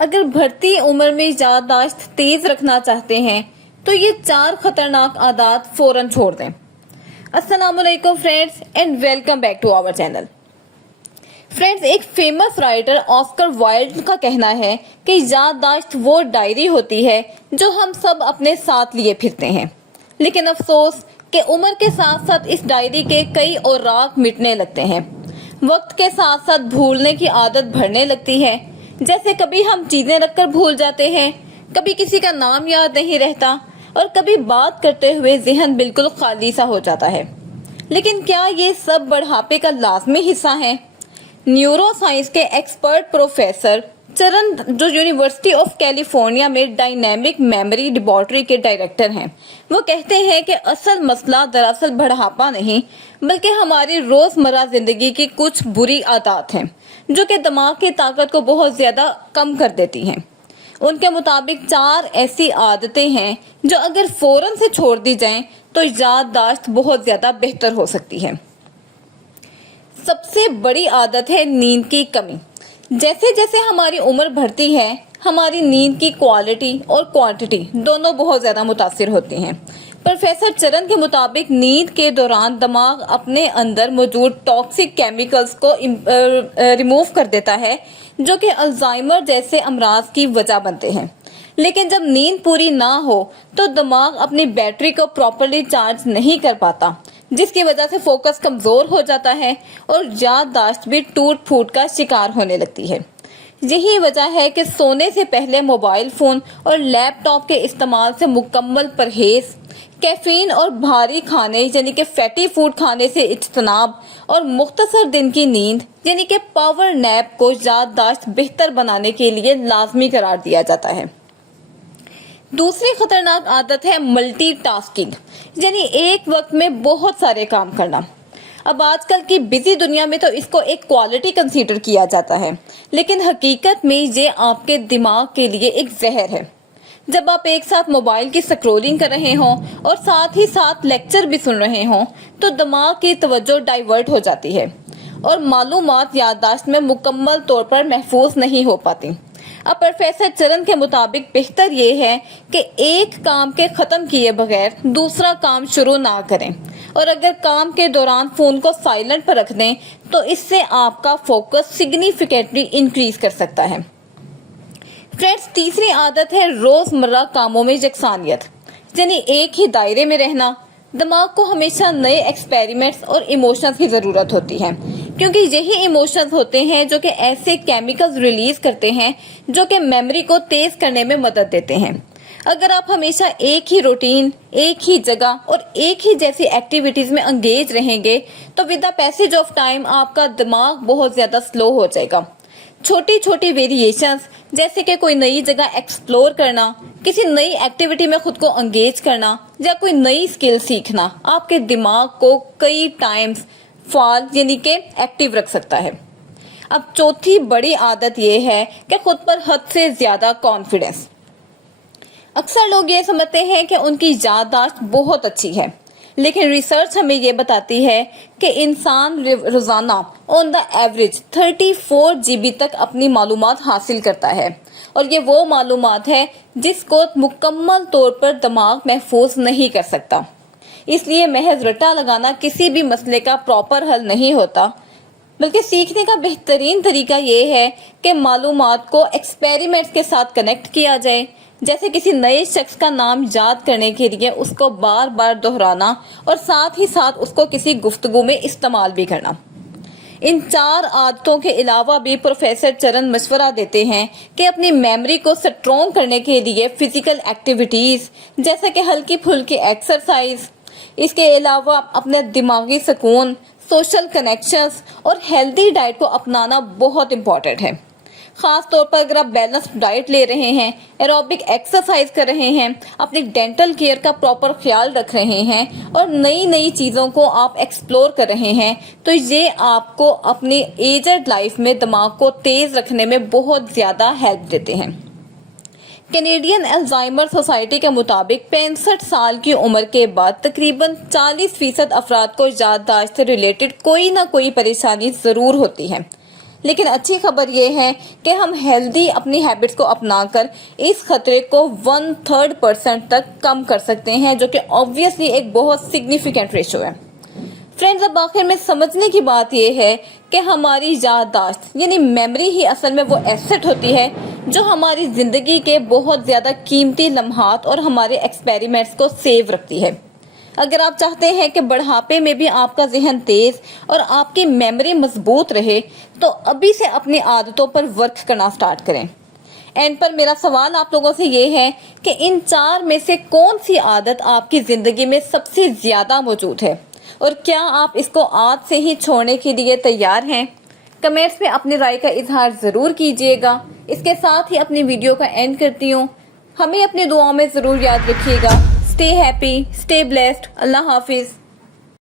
اگر بڑھتی عمر میں یادداشت تیز رکھنا چاہتے ہیں تو یہ 4 خطرناک عادات فوراً چھوڑ دیں۔ السلام علیکم friends and welcome back to our channel. Friends, ایک فیمس رائٹر آسکر وائلڈ کا کہنا ہے کہ یادداشت وہ ڈائری ہوتی ہے جو ہم سب اپنے ساتھ لیے پھرتے ہیں، لیکن افسوس کہ عمر کے ساتھ ساتھ اس ڈائری کے کئی اوراق مٹنے لگتے ہیں۔ وقت کے ساتھ ساتھ بھولنے کی عادت بڑھنے لگتی ہے، جیسے کبھی ہم چیزیں رکھ کر بھول جاتے ہیں، کبھی کسی کا نام یاد نہیں رہتا اور کبھی بات کرتے ہوئے ذہن بالکل خالی سا ہو جاتا ہے۔ لیکن کیا یہ سب بڑھاپے کا لازمی حصہ ہے؟ نیورو سائنس کے ایکسپرٹ پروفیسر چرن، جو یونیورسٹی آف کیلیفورنیا میں ڈائنامک میموری لیبارٹری کے ڈائریکٹر ہیں، وہ کہتے ہیں کہ اصل مسئلہ دراصل بڑھاپا نہیں بلکہ ہماری روزمرہ زندگی کی کچھ بری عادات ہیں جو کہ دماغ کی طاقت کو بہت زیادہ کم کر دیتی ہیں۔ ان کے مطابق 4 ایسی عادتیں ہیں جو اگر فوراً سے چھوڑ دی جائیں تو یادداشت بہت زیادہ بہتر ہو سکتی ہے۔ سب سے بڑی عادت ہے نیند کی کمی۔ جیسے جیسے ہماری عمر بڑھتی ہے، ہماری نیند کی کوالٹی اور کوانٹٹی دونوں بہت زیادہ متاثر ہوتی ہیں۔ پروفیسر چرن کے مطابق نیند کے دوران دماغ اپنے اندر موجود ٹاکسک کیمیکلز کو ریموو کر دیتا ہے جو کہ الزائمر جیسے امراض کی وجہ بنتے ہیں۔ لیکن جب نیند پوری نہ ہو تو دماغ اپنی بیٹری کو پراپرلی چارج نہیں کر پاتا، جس کی وجہ سے فوکس کمزور ہو جاتا ہے اور یادداشت بھی ٹوٹ پھوٹ کا شکار ہونے لگتی ہے۔ یہی وجہ ہے کہ سونے سے پہلے موبائل فون اور لیپ ٹاپ کے استعمال سے مکمل پرہیز، کیفین اور بھاری کھانے یعنی کہ فیٹی فوڈ کھانے سے اجتناب اور مختصر دن کی نیند یعنی کہ پاور نیپ کو یادداشت بہتر بنانے کے لیے لازمی قرار دیا جاتا ہے۔ دوسری خطرناک عادت ہے ملٹی ٹاسکنگ، یعنی ایک وقت میں بہت سارے کام کرنا۔ اب آج کل کی بزی دنیا میں تو اس کو ایک کوالٹی کنسیڈر کیا جاتا ہے، لیکن حقیقت میں یہ آپ کے دماغ کے لیے ایک زہر ہے۔ جب آپ ایک ساتھ موبائل کی سکرولنگ کر رہے ہوں اور ساتھ ہی ساتھ لیکچر بھی سن رہے ہوں تو دماغ کی توجہ ڈائیورٹ ہو جاتی ہے اور معلومات یادداشت میں مکمل طور پر محفوظ نہیں ہو پاتی۔ اب پروفیسر چرن کے مطابق بہتر یہ ہے کہ ایک کام کے ختم کیے بغیر دوسرا کام شروع نہ کریں، اور اگر کام کے دوران فون کو سائلنٹ پر رکھ دیں تو اس سے آپ کا فوکس سگنیفیکینٹلی انکریز کر سکتا ہے۔ فرینڈز، تیسری عادت ہے روزمرہ کاموں میں یکسانیت، یعنی ایک ہی دائرے میں رہنا۔ دماغ کو ہمیشہ نئے ایکسپیریمنٹس اور ایموشنز کی ضرورت ہوتی ہے، کیونکہ یہی ایموشنز ہوتے ہیں جو کہ ایسے کیمیکلز ریلیز کرتے ہیں جو کہ میموری کو تیز کرنے میں مدد دیتے ہیں۔ اگر آپ ہمیشہ ایک ہی روٹین، ایک ہی جگہ اور ایک ہی جیسی ایکٹیویٹیز میں انگیج رہیں گے تو with the passage of time آپ کا دماغ بہت زیادہ سلو ہو جائے گا۔ چھوٹی چھوٹی ویریشنز جیسے کہ کوئی نئی جگہ ایکسپلور کرنا، کسی نئی ایکٹیویٹی میں خود کو انگیج کرنا یا کوئی نئی سکل سیکھنا آپ کے دماغ کو کئی ٹائمز فعال یعنی کہ ایکٹیو رکھ سکتا ہے۔ اب چوتھی بڑی عادت یہ ہے کہ خود پر حد سے زیادہ کانفیڈنس۔ اکثر لوگ یہ سمجھتے ہیں کہ ان کی یادداشت بہت اچھی ہے، لیکن ریسرچ ہمیں یہ بتاتی ہے کہ انسان روزانہ آن دا ایوریج 34 GB تک اپنی معلومات حاصل کرتا ہے، اور یہ وہ معلومات ہے جس کو مکمل طور پر دماغ محفوظ نہیں کر سکتا۔ اس لیے محض رٹا لگانا کسی بھی مسئلے کا پراپر حل نہیں ہوتا، بلکہ سیکھنے کا بہترین طریقہ یہ ہے کہ معلومات کو ایکسپیریمنٹس کے ساتھ کنیکٹ کیا جائے، جیسے کسی نئے شخص کا نام یاد کرنے کے لیے اس کو بار بار دہرانا اور ساتھ ہی ساتھ اس کو کسی گفتگو میں استعمال بھی کرنا۔ ان 4 عادتوں کے علاوہ بھی پروفیسر چرن مشورہ دیتے ہیں کہ اپنی میموری کو سٹرونگ کرنے کے لیے فزیکل ایکٹیویٹیز جیسے کہ ہلکی پھلکی ایکسرسائز، اس کے علاوہ اپنے دماغی سکون، سوشل کنیکشنز اور ہیلدی ڈائٹ کو اپنانا بہت امپورٹنٹ ہے۔ خاص طور پر اگر آپ بیلنسڈ ڈائٹ لے رہے ہیں، ایروبک ایکسرسائز کر رہے ہیں، اپنی ڈینٹل کیئر کا پراپر خیال رکھ رہے ہیں اور نئی چیزوں کو آپ ایکسپلور کر رہے ہیں تو یہ آپ کو اپنی ایجڈ لائف میں دماغ کو تیز رکھنے میں بہت زیادہ ہیلپ دیتے ہیں۔ کینیڈین الزائمر سوسائٹی کے مطابق 65 سال کی عمر کے بعد تقریباً 40% افراد کو یادداشت سے ریلیٹڈ کوئی نہ کوئی پریشانی ضرور ہوتی ہے۔ لیکن اچھی خبر یہ ہے کہ ہم ہیلدی اپنی ہیبٹس کو اپنا کر اس خطرے کو 1/3% تک کم کر سکتے ہیں، جو کہ آبویسلی ایک بہت سگنیفیکنٹ ریشو ہے۔ فرینڈز، اب آخر میں سمجھنے کی بات یہ ہے کہ ہماری یادداشت یعنی میموری ہی اصل میں وہ ایسٹ ہوتی ہے جو ہماری زندگی کے بہت زیادہ قیمتی لمحات اور ہمارے ایکسپیریمنٹس کو سیو رکھتی ہے۔ اگر آپ چاہتے ہیں کہ بڑھاپے میں بھی آپ کا ذہن تیز اور آپ کی میموری مضبوط رہے تو ابھی سے اپنی عادتوں پر ورک کرنا سٹارٹ کریں۔ اینڈ پر میرا سوال آپ لوگوں سے یہ ہے کہ ان 4 میں سے کون سی عادت آپ کی زندگی میں سب سے زیادہ موجود ہے، اور کیا آپ اس کو آج سے ہی چھوڑنے کے لیے تیار ہیں؟ کمنٹس میں اپنی رائے کا اظہار ضرور کیجیے گا۔ اس کے ساتھ ہی اپنی ویڈیو کا اینڈ کرتی ہوں۔ ہمیں اپنی دعاؤں میں ضرور یاد رکھیے گا۔ Stay happy, stay blessed. اللہ حافظ۔